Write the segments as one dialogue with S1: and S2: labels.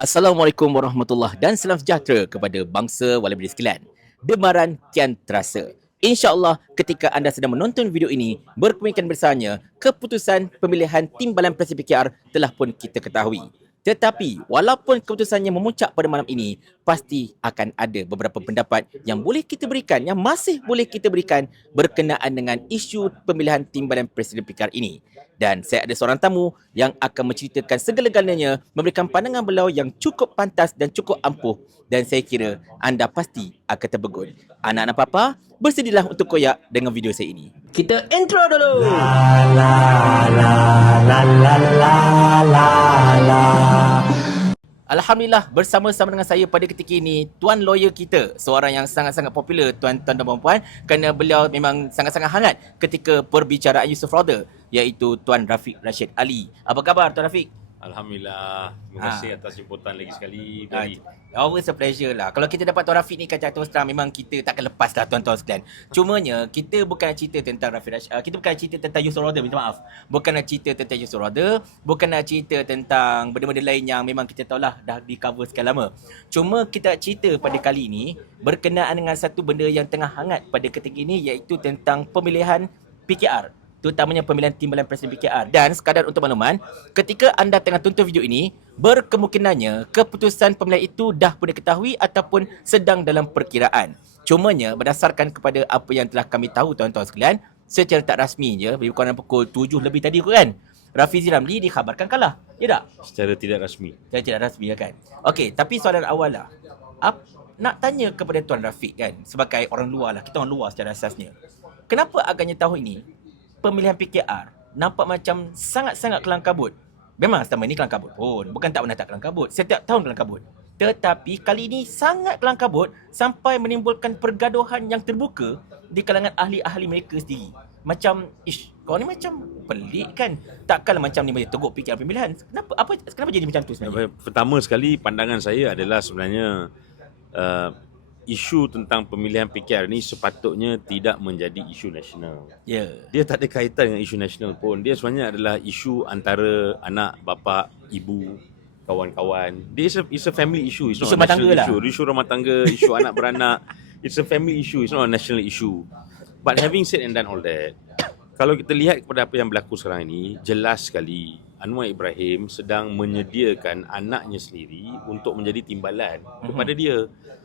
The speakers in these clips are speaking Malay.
S1: Assalamualaikum warahmatullahi dan salam sejahtera kepada bangsa walaupun sekalian. Demaran kian terasa. InsyaAllah ketika anda sedang menonton video ini, berkemungkinan besarnya keputusan pemilihan Timbalan Presiden PKR telah pun kita ketahui. Tetapi walaupun keputusannya memuncak pada malam ini, pasti akan ada beberapa pendapat yang boleh kita berikan, yang masih boleh kita berikan berkenaan dengan isu pemilihan Timbalan Presiden PKR ini. Dan saya ada seorang tamu yang akan menceritakan segala-galanya, memberikan pandangan beliau yang cukup pantas dan cukup ampuh. Dan saya kira anda pasti akan terbegun. Anak-anak papa, bersedilah untuk koyak dengan video saya ini. Kita intro dulu! Alhamdulillah bersama-sama dengan saya pada ketika ini tuan lawyer kita seorang yang sangat-sangat popular tuan-tuan dan puan-puan kerana beliau memang sangat-sangat hangat ketika perbicaraan Yusuf Rauda iaitu tuan Rafiq Rashid Ali. Apa khabar tuan Rafiq?
S2: Alhamdulillah. Terima kasih ha. atas jemputan lagi sekali.
S1: Beri. always a pleasure lah. Kalau kita dapat Tuan Rafiq ni kata terus terang memang kita takkan lepas lah tuan-tuan sekalian. Cumanya kita bukan cerita tentang Rafiq Rashid. Uh, kita bukan cerita tentang Yusuf Roda, minta maaf. Bukan nak cerita tentang Yusuf Roda. Bukan nak cerita tentang benda-benda lain yang memang kita tahu lah dah di cover sekian lama. Cuma kita cerita pada kali ini berkenaan dengan satu benda yang tengah hangat pada ketika ini iaitu tentang pemilihan PKR terutamanya pemilihan timbalan Presiden PKR. Dan sekadar untuk makluman, ketika anda tengah tonton video ini, berkemungkinannya keputusan pemilihan itu dah pun diketahui ataupun sedang dalam perkiraan. Cumanya berdasarkan kepada apa yang telah kami tahu tuan-tuan sekalian, secara tak rasmi je, lebih kurang pukul 7 lebih tadi kan, Rafizi Ramli dikhabarkan kalah. Ya tak?
S2: Secara tidak rasmi.
S1: Secara tidak rasmi ya kan. Okey, tapi soalan awal lah. Ap, nak tanya kepada Tuan Rafiq kan, sebagai orang luar lah, kita orang luar secara asasnya. Kenapa agaknya tahun ini pemilihan PKR nampak macam sangat-sangat kelang kabut. Memang selama ini kelang kabut pun. Bukan tak pernah tak kelang kabut. Setiap tahun kelang kabut. Tetapi kali ini sangat kelang kabut sampai menimbulkan pergaduhan yang terbuka di kalangan ahli-ahli mereka sendiri. Macam, ish, kau ni macam pelik kan? Takkanlah macam ni boleh teguk PKR pemilihan. Kenapa apa kenapa jadi macam tu sebenarnya?
S2: Pertama sekali pandangan saya adalah sebenarnya uh, isu tentang pemilihan PKR ni sepatutnya tidak menjadi isu nasional.
S1: Ya. Yeah.
S2: Dia tak ada kaitan dengan isu nasional pun. Dia sebenarnya adalah isu antara anak, bapa, ibu, kawan-kawan. Dia is a, is a family issue.
S1: It's isu rumah tangga lah.
S2: Issue. Isu rumah tangga, isu anak beranak. It's a family issue. It's not a national issue. But having said and done all that, kalau kita lihat kepada apa yang berlaku sekarang ini, jelas sekali Anwar Ibrahim sedang menyediakan anaknya sendiri untuk menjadi timbalan mm-hmm. kepada dia.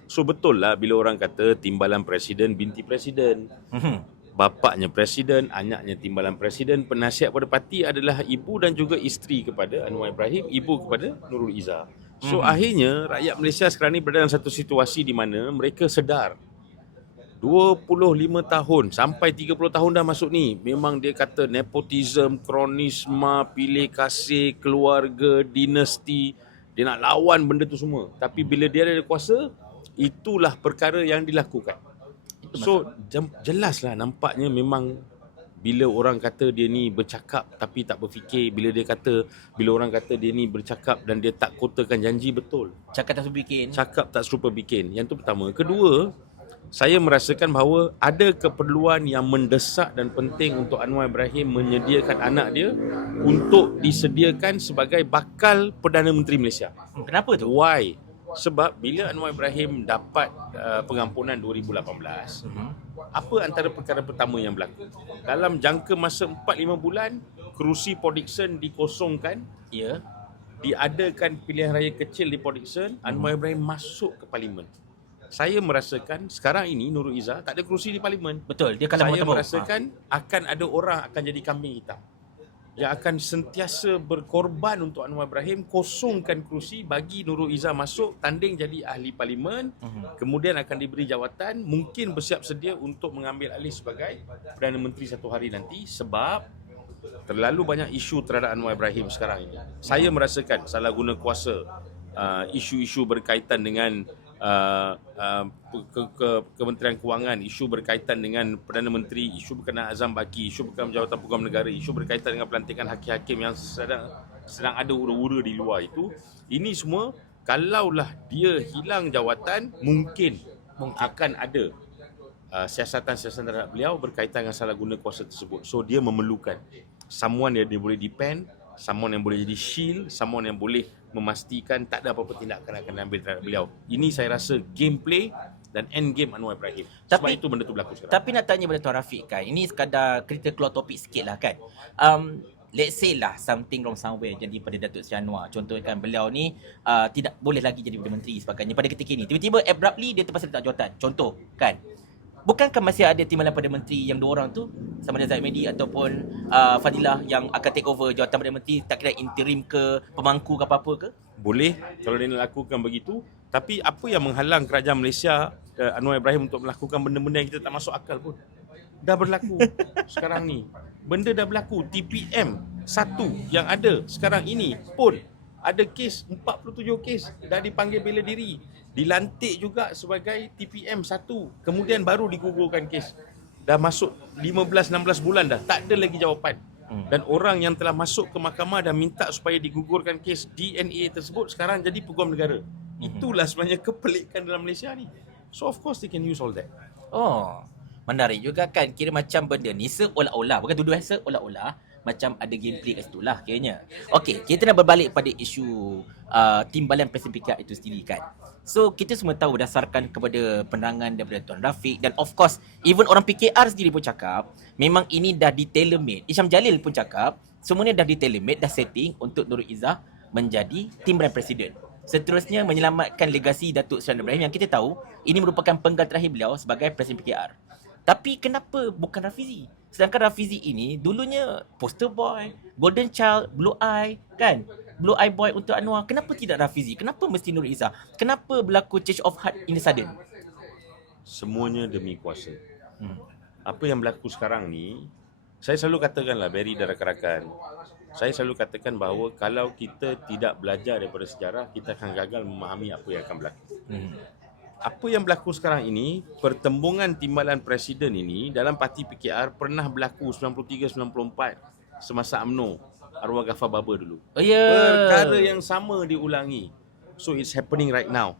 S2: So betul lah bila orang kata timbalan presiden binti presiden. Mm-hmm. Bapaknya presiden, anaknya timbalan presiden, penasihat pada parti adalah ibu dan juga isteri kepada Anwar Ibrahim, ibu kepada Nurul Izzah. So mm-hmm. akhirnya rakyat Malaysia sekarang ni berada dalam satu situasi di mana mereka sedar 25 tahun sampai 30 tahun dah masuk ni memang dia kata nepotism, kronisma, pilih kasih, keluarga, dinasti dia nak lawan benda tu semua. Tapi bila dia ada kuasa itulah perkara yang dilakukan. So jelaslah nampaknya memang bila orang kata dia ni bercakap tapi tak berfikir bila dia kata bila orang kata dia ni bercakap dan dia tak kotakan janji betul.
S1: Cakap tak serupa bikin.
S2: Cakap tak serupa bikin. Yang tu pertama. Kedua saya merasakan bahawa ada keperluan yang mendesak dan penting untuk Anwar Ibrahim menyediakan anak dia untuk disediakan sebagai bakal Perdana Menteri Malaysia.
S1: Hmm, kenapa tu?
S2: Why? Sebab bila Anwar Ibrahim dapat uh, pengampunan 2018, uh-huh. apa antara perkara pertama yang berlaku? Dalam jangka masa 4-5 bulan, kerusi Port Dickson dikosongkan.
S1: Ya. Yeah.
S2: Diadakan pilihan raya kecil di Port Dickson, Anwar uh-huh. Ibrahim masuk ke parlimen saya merasakan sekarang ini Nurul Izzah tak ada kerusi di parlimen.
S1: Betul, dia
S2: kalau Saya merasakan ha. akan ada orang akan jadi kambing hitam. Yang akan sentiasa berkorban untuk Anwar Ibrahim kosongkan kerusi bagi Nurul Izzah masuk tanding jadi ahli parlimen uh-huh. kemudian akan diberi jawatan mungkin bersiap sedia untuk mengambil alih sebagai Perdana Menteri satu hari nanti sebab terlalu banyak isu terhadap Anwar Ibrahim sekarang ini. Saya merasakan salah guna kuasa uh, isu-isu berkaitan dengan uh, uh, ke, ke, Kementerian Kewangan, isu berkaitan dengan Perdana Menteri, isu berkenaan azam baki, isu berkenaan jawatan peguam negara, isu berkaitan dengan pelantikan hakim-hakim yang sedang sedang ada ura-ura di luar itu. Ini semua kalaulah dia hilang jawatan mungkin, mungkin. akan ada uh, siasatan-siasatan terhadap beliau berkaitan dengan salah guna kuasa tersebut. So dia memerlukan someone yang dia boleh depend someone yang boleh jadi shield, someone yang boleh memastikan tak ada apa-apa tindakan akan diambil terhadap beliau. Ini saya rasa gameplay dan end game Anwar Ibrahim. Sebab
S1: Tapi-
S2: itu benda tu berlaku sekarang.
S1: Tapi nak tanya pada Tuan Rafiq kan, ini sekadar kita keluar topik sikit lah kan. Um, let's say lah something wrong somewhere jadi pada Datuk Seri Anwar. Contoh kan beliau ni uh, tidak boleh lagi jadi Perdana Menteri sebagainya pada ketika ini. Tiba-tiba abruptly dia terpaksa letak jawatan. Contoh kan. Bukankah masih ada timbalan Perdana Menteri yang dua orang tu sama ada Zaid Medi ataupun uh, Fadilah yang akan take over jawatan Perdana Menteri tak kira interim ke pemangku ke apa-apa ke?
S2: Boleh kalau dia nak lakukan begitu. Tapi apa yang menghalang kerajaan Malaysia uh, Anwar Ibrahim untuk melakukan benda-benda yang kita tak masuk akal pun. Dah berlaku sekarang ni. Benda dah berlaku. TPM satu yang ada sekarang ini pun ada kes 47 kes dah dipanggil bela diri. Dilantik juga sebagai TPM satu. Kemudian baru digugurkan kes. Dah masuk 15-16 bulan dah. Tak ada lagi jawapan.
S1: Hmm.
S2: Dan orang yang telah masuk ke mahkamah dan minta supaya digugurkan kes DNA tersebut sekarang jadi peguam negara. Itulah sebenarnya kepelikan dalam Malaysia ni. So of course they can use all that.
S1: Oh, menarik juga kan. Kira macam benda ni seolah-olah, bukan tuduhan seolah-olah macam ada gameplay kat situ lah kiranya. Okey, kita nak berbalik pada isu uh, timbalan Presiden PKR itu sendiri kan. So, kita semua tahu berdasarkan kepada penerangan daripada Tuan Rafiq dan of course, even orang PKR sendiri pun cakap, memang ini dah di tailor made. Isyam Jalil pun cakap, semuanya dah di tailor made, dah setting untuk Nurul Izzah menjadi timbalan Presiden. Seterusnya menyelamatkan legasi Datuk Seri Ibrahim yang kita tahu ini merupakan penggal terakhir beliau sebagai Presiden PKR. Tapi kenapa bukan Rafizi? Sedangkan Rafizi ini dulunya poster boy, golden child, blue eye, kan? Blue eye boy untuk Anwar. Kenapa tidak Rafizi? Kenapa mesti Nur Izzah? Kenapa berlaku change of heart in the sudden?
S2: Semuanya demi kuasa.
S1: Hmm.
S2: Apa yang berlaku sekarang ni, saya selalu katakanlah Barry dan rakan-rakan. Saya selalu katakan bahawa kalau kita tidak belajar daripada sejarah, kita akan gagal memahami apa yang akan berlaku.
S1: Hmm.
S2: Apa yang berlaku sekarang ini, pertembungan timbalan presiden ini dalam parti PKR pernah berlaku 93-94 semasa UMNO, arwah Ghaffar Baba dulu.
S1: Oh ya.
S2: Perkara yang sama diulangi. So it's happening right now.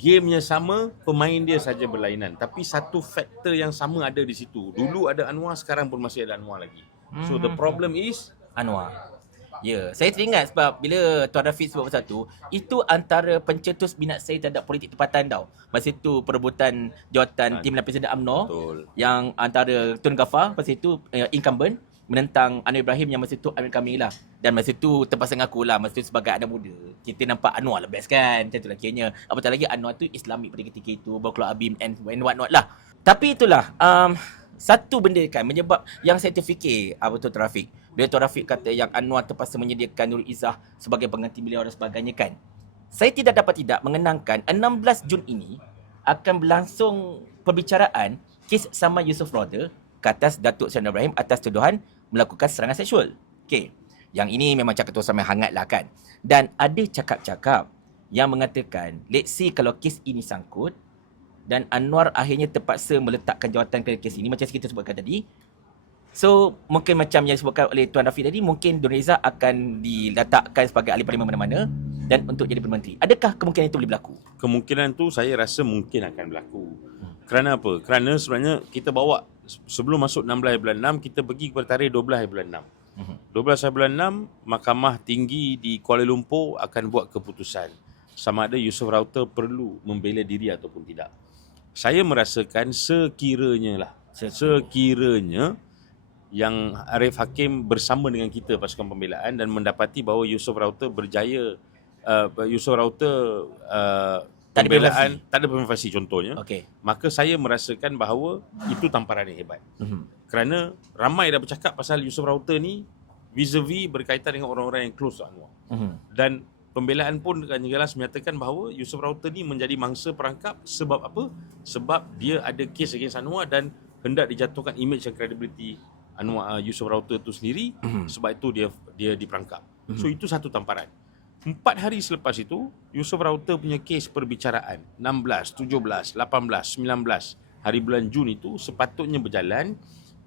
S2: Gamenya sama, pemain dia saja berlainan. Tapi satu faktor yang sama ada di situ. Dulu ada Anwar, sekarang pun masih ada Anwar lagi. So the problem is
S1: Anwar. Ya, saya teringat sebab bila Tuan Rafiq sebut pasal tu, itu antara pencetus minat saya terhadap politik tempatan tau. Masa itu perebutan jawatan
S2: Kan.
S1: Timbalan Presiden UMNO
S2: betul.
S1: yang antara Tun Ghaffar masa itu uh, incumbent menentang Anwar Ibrahim yang masa itu Amir Kamil lah. Dan masa itu terpaksa ngaku lah masa itu sebagai anak muda. Kita nampak Anwar lah best kan. Macam tu lah kiranya. Apatah lagi Anwar tu Islamik pada ketika itu. Berkeluar Abim and, and what not lah. Tapi itulah. Um, satu benda kan menyebab yang saya terfikir apa tu Rafiq. Bila Tuan Rafiq kata yang Anwar terpaksa menyediakan Nur Izzah sebagai pengganti beliau dan sebagainya kan. Saya tidak dapat tidak mengenangkan 16 Jun ini akan berlangsung perbicaraan kes sama Yusof Roda ke atas Datuk Seri Ibrahim atas tuduhan melakukan serangan seksual. Okey. Yang ini memang cakap tu sama hangat lah kan. Dan ada cakap-cakap yang mengatakan, let's say kalau kes ini sangkut dan Anwar akhirnya terpaksa meletakkan jawatan ke kes ini macam kita sebutkan tadi. So, mungkin macam yang disebutkan oleh Tuan Rafiq tadi, mungkin Don Reza akan diletakkan sebagai ahli parlimen mana-mana dan untuk jadi Perdana Menteri. Adakah kemungkinan itu boleh berlaku?
S2: Kemungkinan tu saya rasa mungkin akan berlaku. Kerana apa? Kerana sebenarnya kita bawa sebelum masuk 16 bulan 6 kita pergi kepada tarikh 12 bulan 6.
S1: Mhm.
S2: 12 bulan 6 Mahkamah Tinggi di Kuala Lumpur akan buat keputusan sama ada Yusof Rauter perlu membela diri ataupun tidak. Saya merasakan sekiranya lah sekiranya yang Arif Hakim bersama dengan kita pasukan pembelaan dan mendapati bahawa Yusof Rauter berjaya uh, Yusof Rauter uh,
S1: Tak ada
S2: pembelaan tak ada privasi contohnya
S1: Okey.
S2: maka saya merasakan bahawa itu tamparan yang hebat
S1: Mhm.
S2: kerana ramai dah bercakap pasal Yusof Rauter ni vis-a-vis berkaitan dengan orang-orang yang close Anwar
S1: Mhm.
S2: dan pembelaan pun dengan jelas menyatakan bahawa Yusof Rauter ni menjadi mangsa perangkap sebab apa? Sebab dia ada kes against Anwar dan hendak dijatuhkan image dan credibility Anwar uh, Yusof Rauter tu sendiri
S1: Mhm.
S2: sebab itu dia dia diperangkap.
S1: Mhm.
S2: So itu satu tamparan. Empat hari selepas itu, Yusof Rauter punya kes perbicaraan 16, 17, 18, 19 hari bulan Jun itu sepatutnya berjalan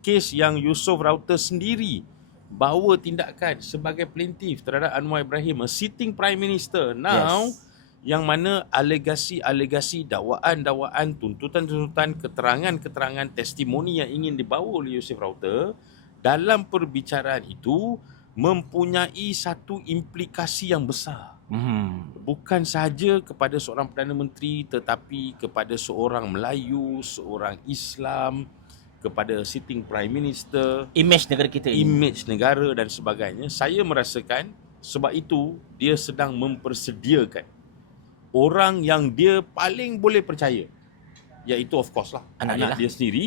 S2: kes yang Yusof Rauter sendiri bawa tindakan sebagai plaintiff terhadap Anwar Ibrahim, a sitting prime minister now
S1: Yes.
S2: yang mana alegasi-alegasi, dakwaan-dakwaan, tuntutan-tuntutan, keterangan-keterangan, testimoni yang ingin dibawa oleh Yusuf Rauter dalam perbicaraan itu mempunyai satu implikasi yang besar.
S1: Hmm.
S2: Bukan sahaja kepada seorang Perdana Menteri tetapi kepada seorang Melayu, seorang Islam, kepada sitting Prime Minister,
S1: Image negara kita ini.
S2: image negara dan sebagainya. Saya merasakan sebab itu dia sedang mempersediakan orang yang dia paling boleh percaya iaitu of course lah
S1: Anak dia
S2: anak
S1: lah.
S2: dia sendiri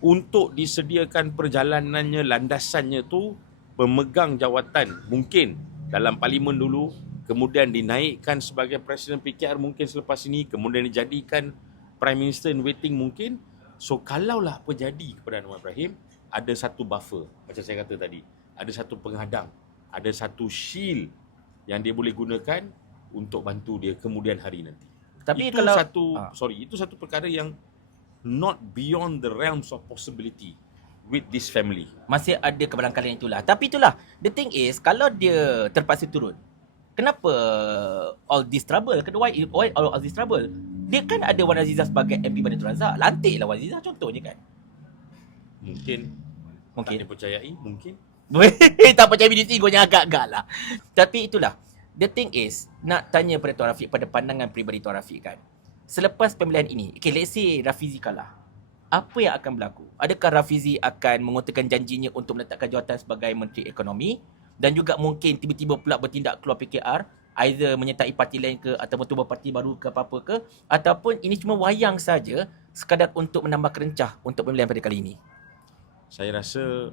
S2: untuk disediakan perjalanannya landasannya tu pemegang jawatan mungkin dalam parlimen dulu kemudian dinaikkan sebagai presiden PKR mungkin selepas ini kemudian dijadikan prime minister in waiting mungkin so kalaulah apa jadi kepada Anwar Ibrahim ada satu buffer macam saya kata tadi ada satu penghadang ada satu shield yang dia boleh gunakan untuk bantu dia kemudian hari nanti
S1: Tapi
S2: itu
S1: kalau
S2: satu
S1: Ah.
S2: sorry itu satu perkara yang not beyond the realms of possibility with this family
S1: masih ada kebarangkalian itulah. Tapi itulah, the thing is kalau dia terpaksa turun, kenapa all this trouble? Why, why all, all this trouble? Dia kan ada Wan Azizah sebagai MP Badatul Razak. Lantik lah Wan Azizah contohnya kan.
S2: mungkin tak
S1: Mungkin.
S2: dipercayai mungkin
S1: tak percaya BDC gonya agak-agak lah. Tapi itulah. The thing is, nak tanya pada Tuan Rafiq, pada pandangan peribadi Tuan Rafiq kan. Selepas pemilihan ini, okay, let's say Rafizi kalah. Apa yang akan berlaku? Adakah Rafizi akan mengutarakan janjinya untuk meletakkan jawatan sebagai Menteri Ekonomi dan juga mungkin tiba-tiba pula bertindak keluar PKR either menyertai parti lain ke ataupun tubuh parti baru ke apa-apa ke ataupun ini cuma wayang saja sekadar untuk menambah kerencah untuk pemilihan pada kali ini.
S2: saya rasa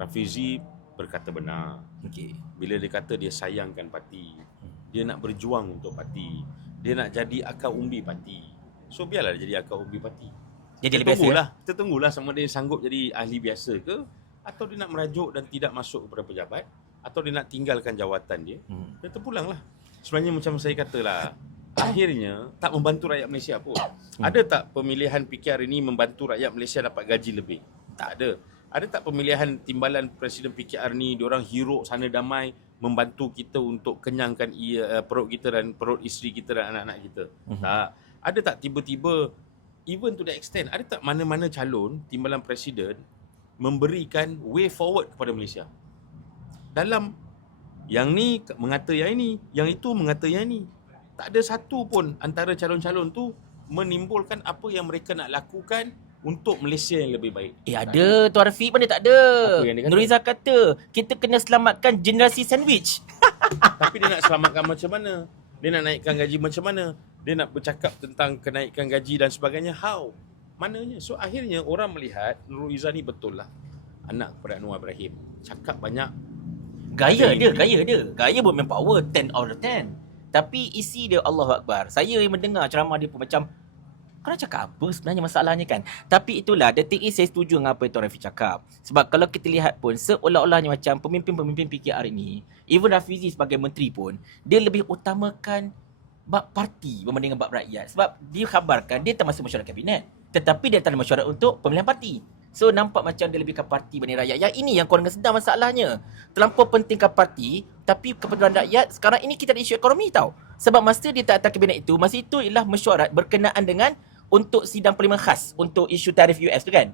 S2: Rafizi berkata benar
S1: Okey.
S2: bila dia kata dia sayangkan parti dia nak berjuang untuk parti dia nak jadi akar umbi parti so biarlah dia jadi akar umbi parti
S1: Jadi
S2: kita
S1: biasa.
S2: kita tunggulah sama dia sanggup jadi ahli biasa ke atau dia nak merajuk dan tidak masuk kepada pejabat atau dia nak tinggalkan jawatan dia
S1: Hmm.
S2: dia terpulang lah sebenarnya macam saya katalah akhirnya tak membantu rakyat Malaysia pun. Ada tak pemilihan PKR ini membantu rakyat Malaysia dapat gaji lebih? Tak ada. Ada tak pemilihan timbalan presiden PKR ni diorang hiruk sana damai membantu kita untuk kenyangkan ia, uh, perut kita dan perut isteri kita dan anak-anak kita?
S1: Mhm.
S2: tak. Ada tak tiba-tiba even to the extent ada tak mana-mana calon timbalan presiden memberikan way forward kepada Malaysia dalam yang ni mengata yang ini, yang itu mengata yang ni. Tak ada satu pun antara calon-calon tu menimbulkan apa yang mereka nak lakukan untuk Malaysia yang lebih baik.
S1: Eh ada Tuan Rafiq dia tak ada. Nuriza kata kita kena selamatkan generasi sandwich.
S2: Tapi dia nak selamatkan macam mana? Dia nak naikkan gaji macam mana? Dia nak bercakap tentang kenaikan gaji dan sebagainya. How? Mananya? So akhirnya orang melihat Nurul Izzah ni betul lah. Anak kepada Anwar Ibrahim. Cakap banyak.
S1: Gaya dia, gaya dia. Gaya memang power 10 out of 10. Tapi isi dia Allah Akbar. Saya yang mendengar ceramah dia pun macam kau nak cakap apa sebenarnya masalahnya kan? Tapi itulah, the thing is saya setuju dengan apa yang Tuan Rafiq cakap. Sebab kalau kita lihat pun, seolah-olahnya macam pemimpin-pemimpin PKR ini, even Rafizi sebagai menteri pun, dia lebih utamakan bab parti berbanding dengan bab rakyat. Sebab dia khabarkan dia termasuk mesyuarat kabinet. Tetapi dia tak ada mesyuarat untuk pemilihan parti. So nampak macam dia lebih ke parti berbanding rakyat. Yang ini yang korang sedar masalahnya. Terlampau pentingkan parti, tapi kepentingan rakyat, sekarang ini kita ada isu ekonomi tau. Sebab masa dia tak atas kabinet itu, masa itu ialah mesyuarat berkenaan dengan untuk sidang parlimen khas untuk isu tarif US tu kan.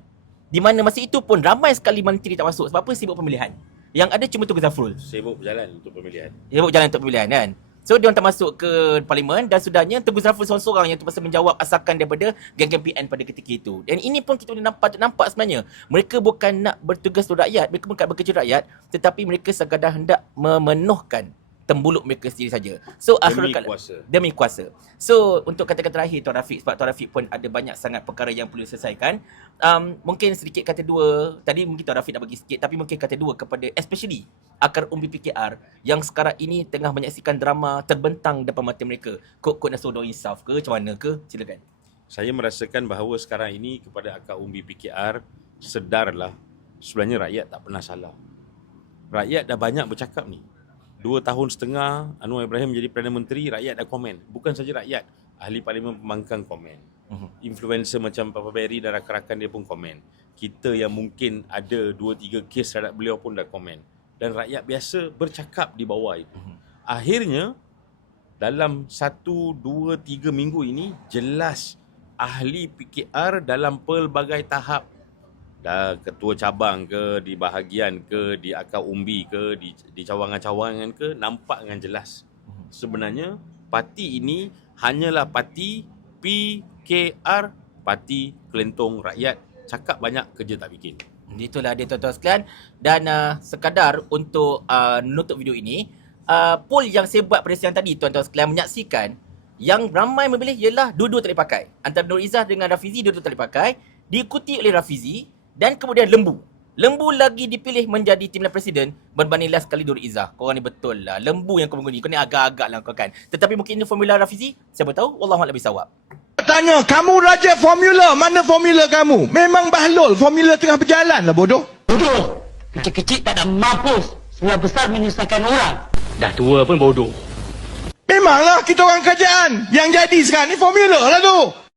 S1: Di mana masa itu pun ramai sekali menteri tak masuk. Sebab apa? Sibuk pemilihan. Yang ada cuma Tugu Zafrul.
S2: Sibuk berjalan untuk pemilihan.
S1: Dia buat jalan untuk pemilihan kan. So dia orang tak masuk ke parlimen dan sudahnya Teguh Zafrul seorang-seorang yang terpaksa menjawab asalkan daripada geng-geng PN pada ketika itu. Dan ini pun kita boleh nampak nampak sebenarnya. Mereka bukan nak bertugas untuk rakyat, mereka bukan bekerja rakyat, tetapi mereka sekadar hendak memenuhkan tembuluk mereka sendiri saja. So akhirul
S2: Demi
S1: kala-
S2: kuasa.
S1: demi kuasa. So untuk kata-kata terakhir Tuan Rafiq sebab Tuan Rafiq pun ada banyak sangat perkara yang perlu diselesaikan. Um, mungkin sedikit kata dua, tadi mungkin Tuan Rafiq nak bagi sikit tapi mungkin kata dua kepada especially akar umbi PKR yang sekarang ini tengah menyaksikan drama terbentang depan mata mereka. Kod-kod Nasional Insaf ke macam mana ke? Silakan.
S2: Saya merasakan bahawa sekarang ini kepada akar umbi PKR sedarlah sebenarnya rakyat tak pernah salah. Rakyat dah banyak bercakap ni. Dua tahun setengah Anwar Ibrahim menjadi Perdana Menteri, rakyat dah komen. Bukan saja rakyat, ahli parlimen pembangkang komen.
S1: Mhm.
S2: Influencer macam Papa Berry dan rakan-rakan dia pun komen. Kita yang mungkin ada dua tiga kes terhadap beliau pun dah komen. Dan rakyat biasa bercakap di bawah itu.
S1: Mhm.
S2: Akhirnya dalam satu, dua, tiga minggu ini jelas ahli PKR dalam pelbagai tahap dah ketua cabang ke di bahagian ke di akar umbi ke di di cawangan-cawangan ke nampak dengan jelas. Sebenarnya parti ini hanyalah parti PKR Parti Kelentong Rakyat. Cakap banyak kerja tak bikin.
S1: Itulah dia tuan-tuan sekalian. Dan uh, sekadar untuk uh, menutup video ini uh, poll yang saya buat pada siang tadi tuan-tuan sekalian menyaksikan yang ramai memilih ialah dua-dua tak boleh pakai antara Nur Izzah dengan Rafizi dua-dua tak boleh pakai diikuti oleh Rafizi dan kemudian Lembu Lembu lagi dipilih menjadi timbalan presiden berbanding last kali Nur Izzah. Korang ni betul lah. Lembu yang kau mengundi. Kau ni agak-agak lah kau kan. Tetapi mungkin ini formula Rafizi. Siapa tahu? Wallahualam bisawab.
S3: Tanya, kamu raja formula, mana formula kamu? Memang bahlul, formula tengah berjalan lah bodoh.
S4: Bodoh. Kecil-kecil tak ada mampus. Semua besar menyusahkan orang.
S5: Dah tua pun bodoh.
S3: Memanglah kita orang kerajaan. Yang jadi sekarang ni formula lah tu.